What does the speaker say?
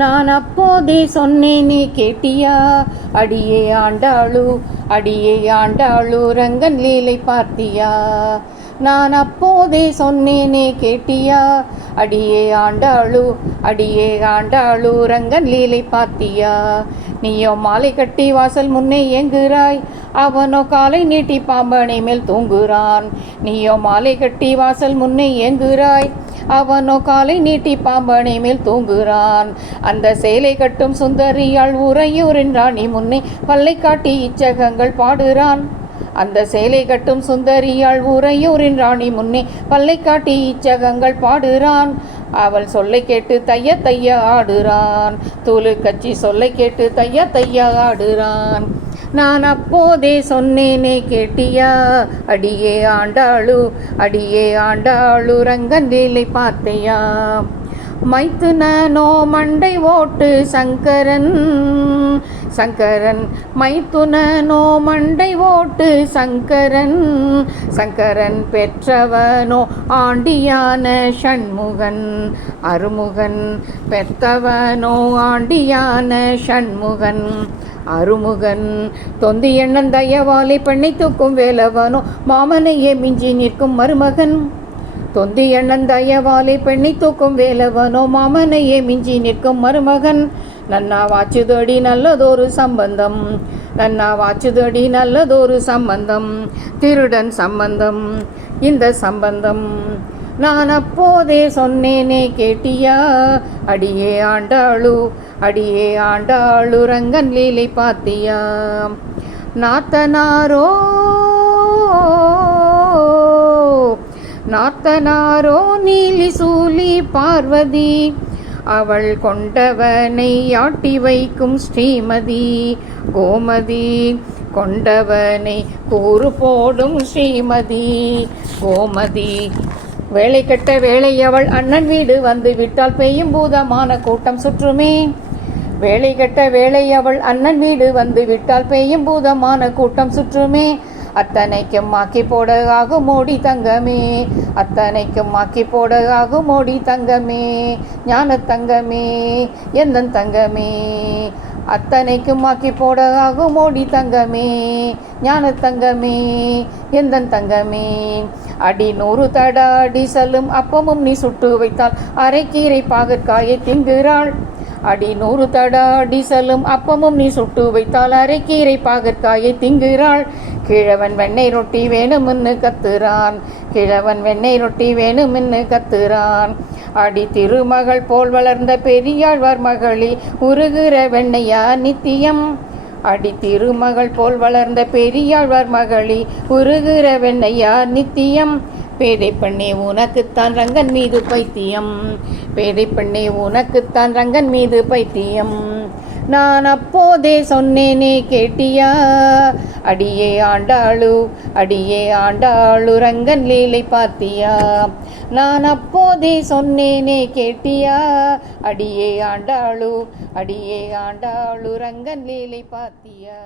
நான் அப்போதே சொன்னேனே கேட்டியா? அடியே ஆண்டாளு, அடியே ஆண்டாளு, ரங்கன் லீலை பார்த்தியா? நான் அப்போதே சொன்னேனே கேட்டியா? அடியே ஆண்டாளு, அடியே ஆண்டாளு, ரங்கன் லீலை பார்த்தியா? நீயோ மாலை கட்டி வாசல் முன்னே ஏங்குகிறாய், அவனோ காலை நீட்டி பாம்பனை மேல் தூங்குகிறான். நீயோ மாலை கட்டி வாசல் முன்னே ஏங்குகிறாய், அவனோ காலை நீட்டி பாம்பனை மேல் தூங்குகிறான். அந்த சேலை கட்டும் சுந்தரியாள் உறையூரின் ராணி முன்னே பல்லை காட்டி இச்சகங்கள் பாடுகிறான். அந்த சேலை கட்டும் சுந்தரியாள் உறையூரின் ராணி முன்னே பல்லை காட்டி இச்சகங்கள் பாடுகிறான். அவள் சொல்லை கேட்டு தைய தைய ஆடுறான், தூளு கச்சி சொல்லை கேட்டு தைய தைய ஆடுறான். நான் அப்போதே சொன்னேனே கேட்டியா? அடியே ஆண்டாளு, அடியே ஆண்டாளு, ரங்கன் லீலை பார்த்தையா? மைத்துனோ மண்டை ஓட்டு சங்கரன், சங்கரன் மைத்துனோ மண்டை ஓட்டு சங்கரன், சங்கரன் பெற்றவனோ ஆண்டியான ஷண்முகன், அருமுகன் பெற்றவனோ ஆண்டியான ஷண்முகன், அருமுகன். தொந்தி எண்ணன் தயவாலை பெண்ணை தூக்கும் வேலவனோ மாமனையே மிஞ்சி நிற்கும் மருமகன். தொந்தி எண்ணன் தயவாலை பெண்ணை தூக்கும் வேலவனோ மாமனையே மிஞ்சி நிற்கும் மருமகன். நன்னா வாச்சுதடி நல்லதொரு சம்பந்தம், நன்னா வாச்சுதடி நல்லதொரு சம்பந்தம், திருடன் சம்பந்தம் இந்த சம்பந்தம். நான் அப்போதே சொன்னேனே கேட்டியா? அடியே ஆண்டாளு, அடியே ஆண்டாளு, ரங்கன் லீலை பார்த்தியா? நாத்தனாரோ நாத்தனாரோ நீலி சூலி பார்வதி, அவள் கொண்டவனை ஆட்டி வைக்கும் ஸ்ரீமதி கோமதி, கொண்டவனை கூறு போடும் ஸ்ரீமதி கோமதி. வேலை கட்ட வேலை அவள் அண்ணன் வீடு வந்து விட்டால் பெய்யும் பூதமான கூட்டம் சுற்றுமே. வேலை கட்ட வேலை அவள் அண்ணன் வீடு வந்து விட்டால் பெய்யும் பூதமான கூட்டம் சுற்றுமே. அத்தனைக்கும் மாக்கி போட ஆகும் மோடி தங்கமே, அத்தனைக்கும் மாக்கி போட ஆகும் மோடி தங்கமே, ஞான தங்கமே எந்தன் தங்கமே. அத்தனைக்கும் மாக்கி போட ஆகும் மோடி தங்கமே, ஞான தங்கமே எந்தன் தங்கமே. அடி 100 தட அடி சலும் அப்பமும் நீ சுட்டு வைத்தால் அரைக்கீரை பாகற்காயை திங்குகிறாள். அடி 100 தட அடி சலும் அப்பமும் நீ சுட்டு வைத்தால் அரைக்கீரை பாகற்காயை திங்குகிறாள். கிழவன் வெண்ணெய் ரொட்டி வேணும்னு கத்துறான், கிழவன் வெண்ணெய் ரொட்டி வேணும்னு கத்துறான். அடி திருமகள் போல் வளர்ந்த பெரியாழ்வார் மகளி உருகிற வெண்ணையா நித்தியம். அடி திருமகள் போல் வளர்ந்த பெரியாழ்வார் மகளி உருகிற வெண்ணையா நித்தியம். பேதை பெண்ணே உனக்குத்தான் ரங்கன் மீது பைத்தியம், பேதை பெண்ணே உனக்குத்தான் ரங்கன் மீது பைத்தியம். நான் அப்போதே சொன்னேனே கேட்டியா? அடியே ஆண்டாளு, அடியே ஆண்டாளு, ரங்கன் லீலை பார்த்தியா? நான் அப்போதே சொன்னேனே கேட்டியா? அடியே ஆண்டாளு, அடியே ஆண்டாளு, ரங்கன் லீலை பார்த்தியா?